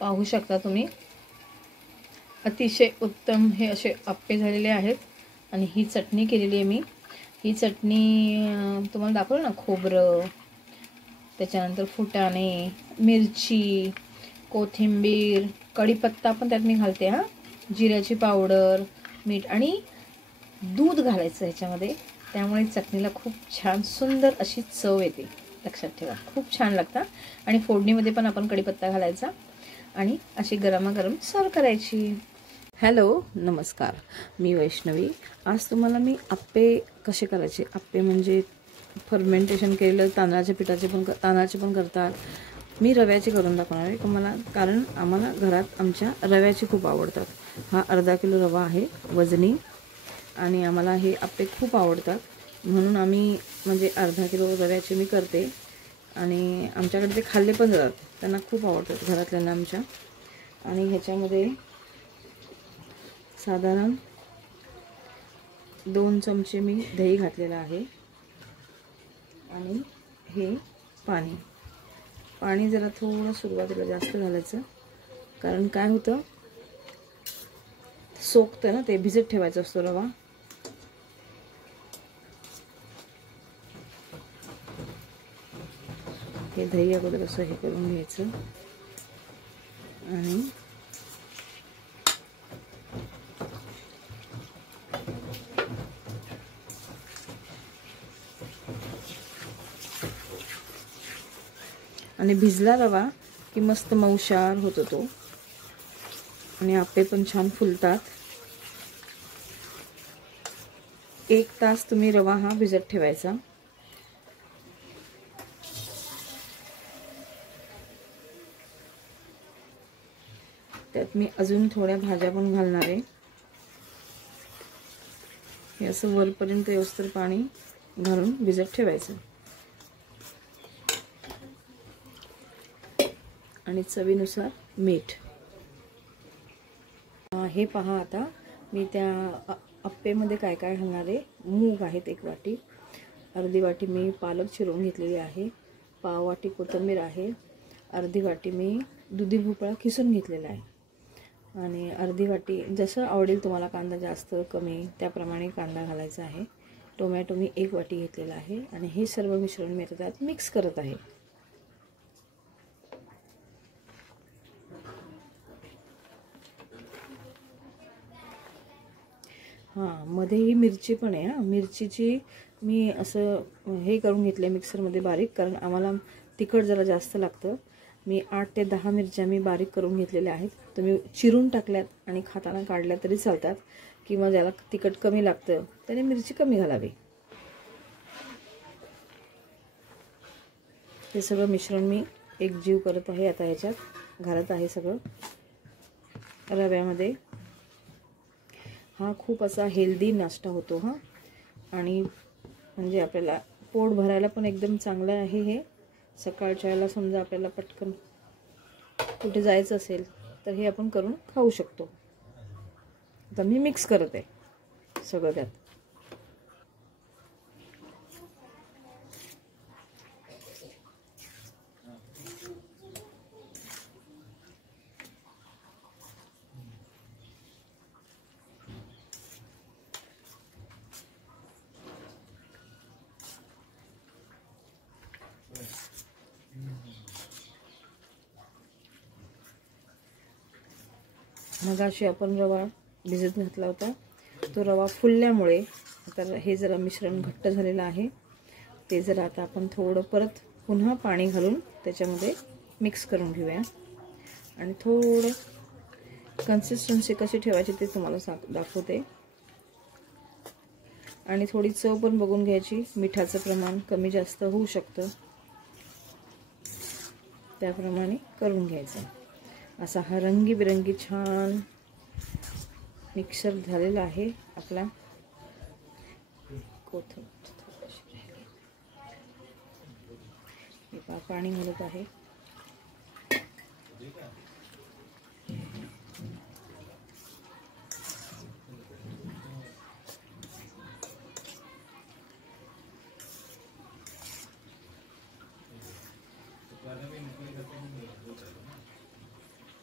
पाहू शकता तुम्ही, अतिशय उत्तम हे असे आप्पे झालेले आहेत. आणि ही चटणी केलेली आहे मी. ही चटणी तुम्हाला दाखवलं ना, खोबरं, त्याच्यानंतर फुटाणे, मिरची, कोथिंबीर, कढीपत्ता पण त्यात मी घालते हां, जिऱ्याची पावडर, मीठ आणि दूध घालायचं ह्याच्यामध्ये. त्यामुळे चटणीला खूप छान सुंदर अशी चव येते. लक्षात ठेवा, खूप छान लागतं. आणि फोडणीमध्ये पण आपण कढीपत्ता घालायचा आणि अशी गरमागरम सर्व करायची. हॅलो, नमस्कार, मी वैष्णवी. आज तुम्हाला मी आप्पे कसे करायचे, आप्पे म्हणजे फर्मेंटेशन केलेलं तांदळाच्या पिठाचे पण करतात. मी रव्याचे करून दाखवणार आहे तुम्हाला, कारण आम्हाला घरात आमच्या रव्याचे खूप आवडतात. हा अर्धा किलो रवा आहे वजनी, आणि आम्हाला हे आप्पे खूप आवडतात. म्हणून आम्ही म्हणजे अर्धा किलो रव्याचे मी करते. आणि आमच्याकडे ते खाल्ले पण जातात, त्यांना खूप आवडतात घरातल्यांना आमच्या. आणि ह्याच्यामध्ये साधारण 2 चमचे मी दही घातलेलं आहे. आणि हे पाणी जरा थोडं सुरुवातीला जास्त घालायचं, कारण काय होतं, सोकतं ना, ते भिजत ठेवायचं असतो रवा. हे दही अगोदर असं हे करून घ्यायचं. आणि भिजला रवा की मस्त मऊशार होतो तो, आणि आप्पे पण छान फुलतात. 1 तास तुम्ही रवा हा भिजत ठेवायचा. त्यात मी अजून थोड्या भाज्या पण घालणार आहे. हे असं वरपर्यंत येऊस्तर पाणी घालून भिजत ठेवायचं. आणि चवीनुसार मीठ. हे पहा, आता मी त्या आप्पेमध्ये काय काय घालणार आहे. मूग आहेत 1 वाटी, अर्धी वाटी मी पालक चिरून घेतलेली आहे, पाव वाटी कोथिंबीर आहे, अर्धी वाटी मी दुधी भोपळा किसून घेतलेला आहे, आणि अर्धी वाटी, जसं आवडेल तुम्हाला, कांदा जास्त कमी त्याप्रमाणे कांदा घालायचा आहे. टोमॅटो मी 1 वाटी घेतलेला आहे. आणि हे सर्व मिश्रण मी त्यात मिक्स करत आहे. हां, मध्ये ही मिरची पण आहे. मिरचीची मी असं हे करून घेतलं मिक्सरमध्ये बारीक, कारण आम्हाला तिखट जरा जास्त लागतं. मी 8 ते 10 मिरच्या मी बारीक करून घेतलेल्या आहेत. तुम्ही चिरून टाकल्यात आणि खाताना काढल्या तरी चालतात, किंवा ज्याला तिखट कमी लागतं त्याने मिरची कमी घालावी. हे सगळं मिश्रण मी एकजीव करत आहे. आता ह्याच्यात घालत आहे सगळं रव्यामध्ये. हा खूप असा हेल्दी नाश्ता होतो हा, आणि म्हणजे आपल्याला पोट भरायला पण एकदम चांगलं आहे हे. सकाळच्या वेळेला समजा आपल्याला पटकन कुठे जायचं असेल तर हे आपण करून खाऊ शकतो. आता मी मिक्स करत आहे सगळं त्यात. मगाशी आपण रवा भिजत घातला होता, तो रवा फुलल्यामुळे आता हे जरा मिश्रण घट्ट झालेलं आहे. ते जरा आता आपण थोडं परत पुन्हा पाणी घालून त्याच्यामध्ये मिक्स करून घेऊया. आणि थोडं कन्सिस्टन्सी कशी ठेवायची ते तुम्हाला दाखवते. आणि थोडी चव पण बघून घ्यायची, मिठाचं प्रमाण कमी जास्त होऊ शकतं, त्याप्रमाणे करून घ्यायचं. असा हा रंगीबिरंगी छान मिक्सर झालेला आहे आपला. पाणी घालत आहे.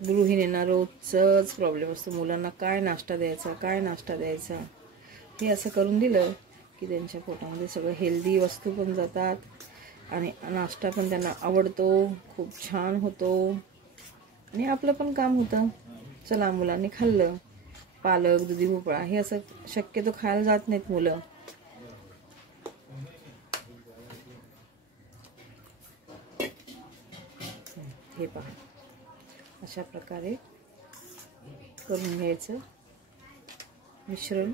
गृहिणींना रोजच प्रॉब्लेम असतो, मुलांना काय नाश्ता द्यायचा, काय नाश्ता द्यायचा. हे असं करून दिलं की त्यांच्या पोटामध्ये सगळं हेल्दी वस्तू पण जातात आणि नाश्ता पण त्यांना आवडतो, खूप छान होतो आणि आपलं पण काम होतं. चला, मुलांनी खाल्लं. पालक, दुधी भोपळा हे असं शक्यतो खायला जात नाहीत मुलं. हे पहा, अशा प्रकारे करून घ्यायचं मिश्रण.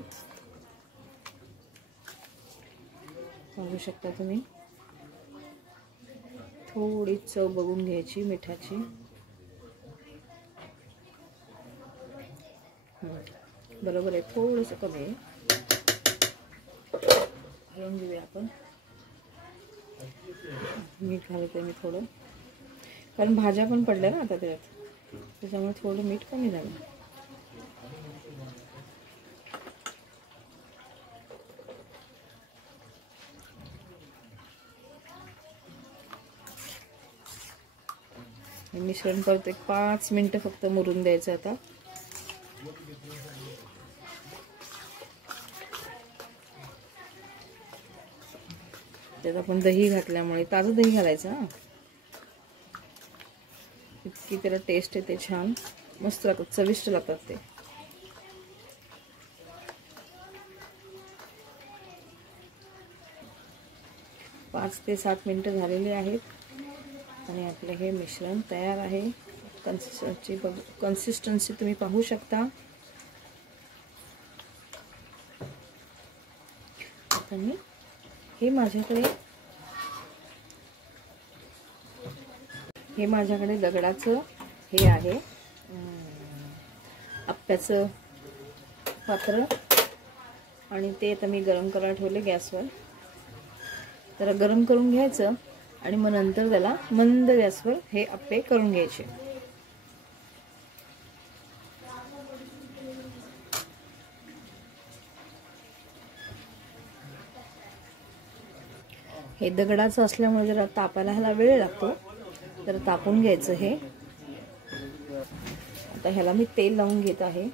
बघू शकता तुम्ही. थोडी चव बघून घ्यायची मिठाची. बरोबर आहे, थोडंसं कमी आहे. घेऊन घेऊया आपण. मीठ घालते मी थोडं, कारण भाज्या पण पडल्या ना आता त्याच्यात, त्याच्यामुळे थोडं मीठ कमी झालं. मिश्रण परत एक 5 मिनिटं फक्त मुरून द्यायचं. आता त्यात आपण दही घातल्यामुळे, ताजं दही घालायचं. इतकी त्याला टेस्ट येते, छान मस्त लागतात, चविष्ट लागतात ते. पाच ते 7 मिनिटं झालेली आहेत आणि आपलं हे मिश्रण तयार आहे. कन्सिस्टन्सी तुम्ही पाहू शकता. आता मी हे माझ्याकडे दगडाचं हे आहे, आप्याचं पात्र, आणि ते आता मी गरम करायला ठेवले गॅसवर. तर गरम करून घ्यायचं आणि मग नंतर त्याला मंद गॅसवर हे आप्पे करून घ्यायचे. हे दगडाचं असल्यामुळे जरा तापायला ह्याला वेळ लागतो, तर तापून घ्यायचं हे. आता ह्याला मी तेल लावून घेत आहे.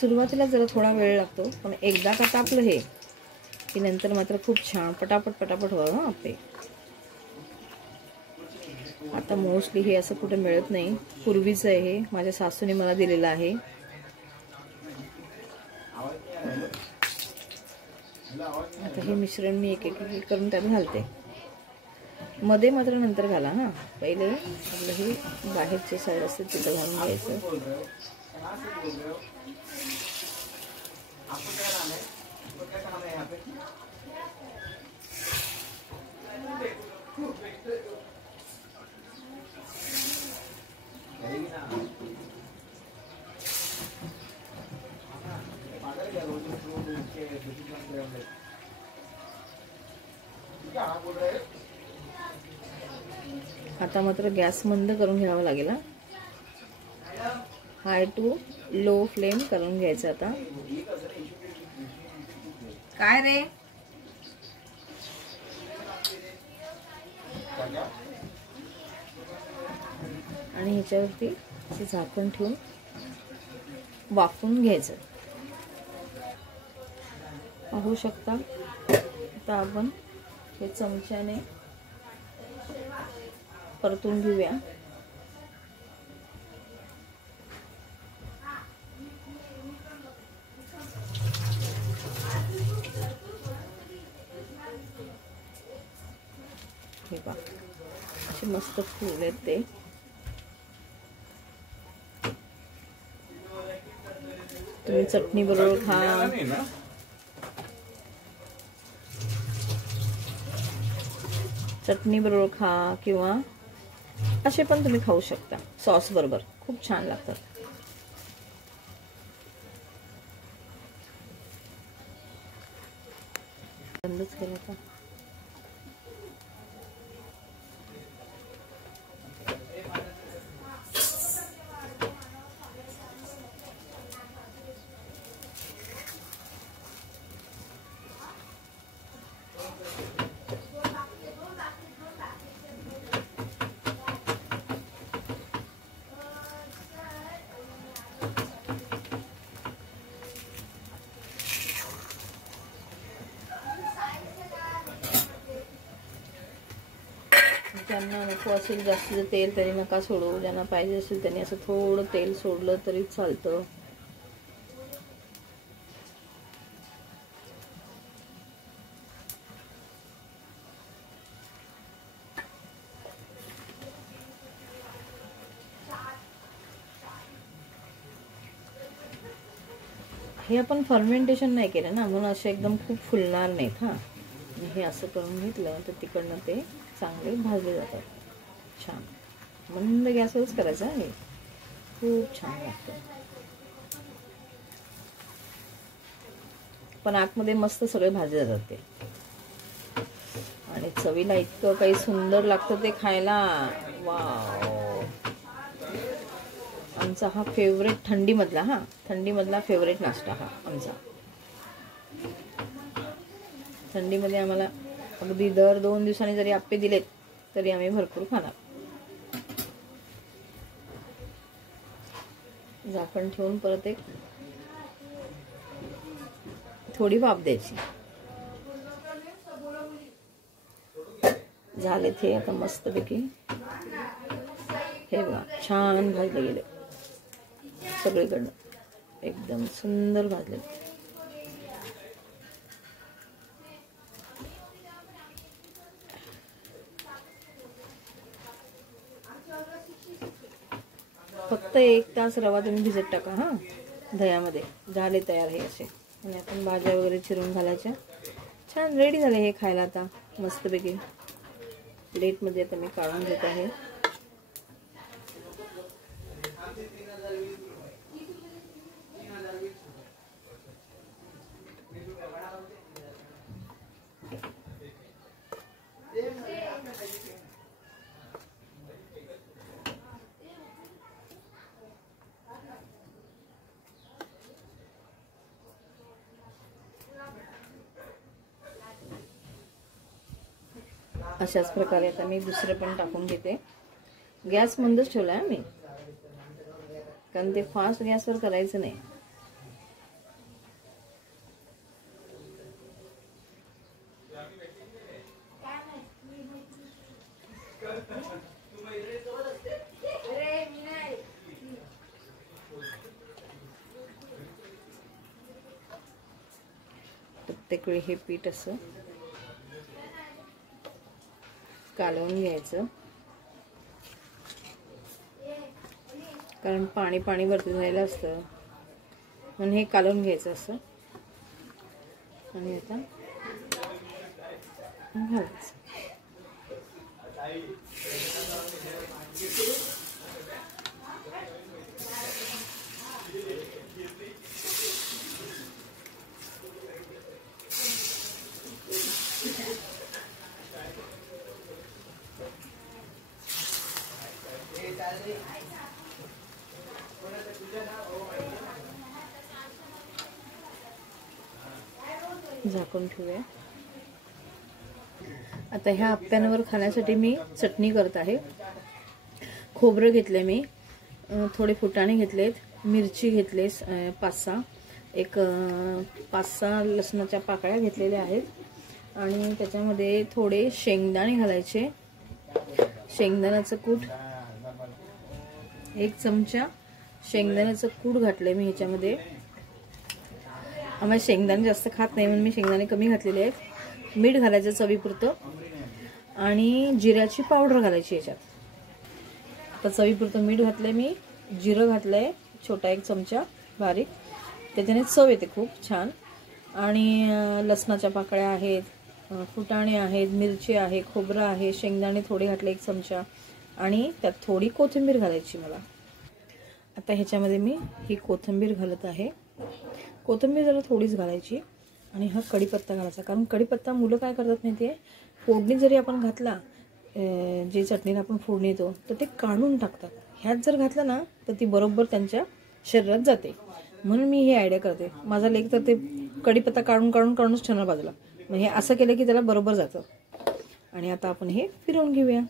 सुरुवातीला जरा थोडा वेळ लागतो, पण एकदा का तापलं हे की नंतर मात्र खूप छान पटापट व्हावं आप्पे. आता मोस्टली हे असं कुठे मिळत नाही, पूर्वीचं आहे हे, माझ्या सासूने मला दिलेलं आहे. आता हे मिश्रण मी एक करून त्यात घालते. मध्ये मात्र नंतर घाला हा, पहिले आपलं हे बाहेरचे साईड असते तिथं घालून घ्यायचं. आता मात्र गॅस मंद करून घ्यावा लागेल. हाय टू लो फ्लेम करून घ्यायचं. आता काय रे, आणि ह्याच्यावरती झाकण ठेवून वाफवून घ्यायचं. पाहू शकता. आता आपण हे चमच्याने परतून घेऊया. हे बघा, असे मस्त फुलले ते. तुम्ही चटणी बरोबर खा, चटणी बरोबर खा किंवा असे पण तुम्ही खाऊ शकता सॉस बरोबर, खूप छान लागतात. बंदच केलं का? ज्यांना नको असेल जास्त तेल तरी नका सोडू, ज्यांना पाहिजे असेल त्यांनी असं थोडं तेल सोडलं तरी चालतं. हे आपण फर्मेंटेशन नाही केलं ना, म्हणून असे एकदम खूप फुलणार नाहीत. हां, हे असं करून घेतलं तर तिकडनं ते चांगले भाजले जातात. छान मंद गॅसवरच करायचं आहे, खूप छान लागतं. पण आतमध्ये मस्त सगळे भाजले जातात ते, आणि चवीला इतकं काही सुंदर लागतं ते खायला. वाव, आमचा हा फेवरेट थंडीमधला फेवरेट नाश्ता हा आमचा. थंडीमध्ये आम्हाला अगदी दर 2 दिवसांनी जरी आप्पे दिलेत तरी आम्ही भरपूर खाणार. झाकण ठेवून परत एक थोडी वाफ द्यायची. झाले ते आता मस्तपैकी. हे बघा, छान भाजले गेले सगळीकडनं, एकदम सुंदर भाजले. फक्त 1 तास रवा तुम्ही भिजत टाका हां दह्यामध्ये, झाले तयार हे असे. आणि आपण भाज्या वगैरे चिरून घालायच्या. छान रेडी झाले हे खायला आता मस्तपैकी. प्लेटमध्ये आता मी काढून घेत आहे. अशाच प्रकारे आता मी दुसरं पण टाकून घेते. गॅस मंदच ठेवला आहे मी, कारण ते फास्ट गॅसवर करायचं नाही. प्रत्येक वेळी हे पीठ असं कालवून घ्यायचं, कारण पाणी पाणी वरती झालेलं असतं, म्हणून हे कालवून घ्यायचं असं. आणि आता घालायचं. झाकून ठेवूया. आता ह्या आप्प्यांवर खाण्यासाठी मी चटणी करत आहे. खोबरं घेतले मी, थोडे फुटाणे घेतलेत, मिरची घेतले 5-6, एक 5-6 लसणाच्या पाकळ्या घेतलेल्या आहेत, आणि त्याच्यामध्ये थोडे शेंगदाणे घालायचे. शेंगदाण्याचं कूट 1 चमचा शेंगदाण्याचं कूट घातलंय मी ह्याच्यामध्ये. आम्हाला शेंगदाणे जास्त खात नाही म्हणून मी शेंगदाणे कमी घातलेले आहेत. मीठ घालायचं चवीपुरतं, आणि जिऱ्याची पावडर घालायची याच्यात. तर चवीपुरतं मीठ घातलंय मी, जिरं घातलंय छोटा 1 चमचा बारीक, त्याच्याने चव येते खूप छान. आणि लसणाच्या पाकळ्या आहेत, फुटाणे आहेत, मिरची आहे, खोबरं आहे, शेंगदाणे थोडे घातले 1 चमचा, आणि त्यात थोडी कोथिंबीर घालायची मला. आता ह्याच्यामध्ये मी ही कोथिंबीर घालत आहे. कोथिंबीर जरा थोडीच घालायची आणि हा कढीपत्ता घालायचा. कारण कढीपत्ता मुलं काय करतात माहिती आहे, फोडणी जरी आपण घातला, जे चटणीला आपण फोडणी देतो तर ते काढून टाकतात. ह्यात जर घातलं ना तर ती बरोबर त्यांच्या शरीरात जाते. म्हणून मी ही आयडिया करते. माझा लेक तर ते कढीपत्ता काढूनच ठेवणार बाजूला. मग हे असं केलं की त्याला बरोबर जातं. आणि आता आपण हे फिरवून घेऊया.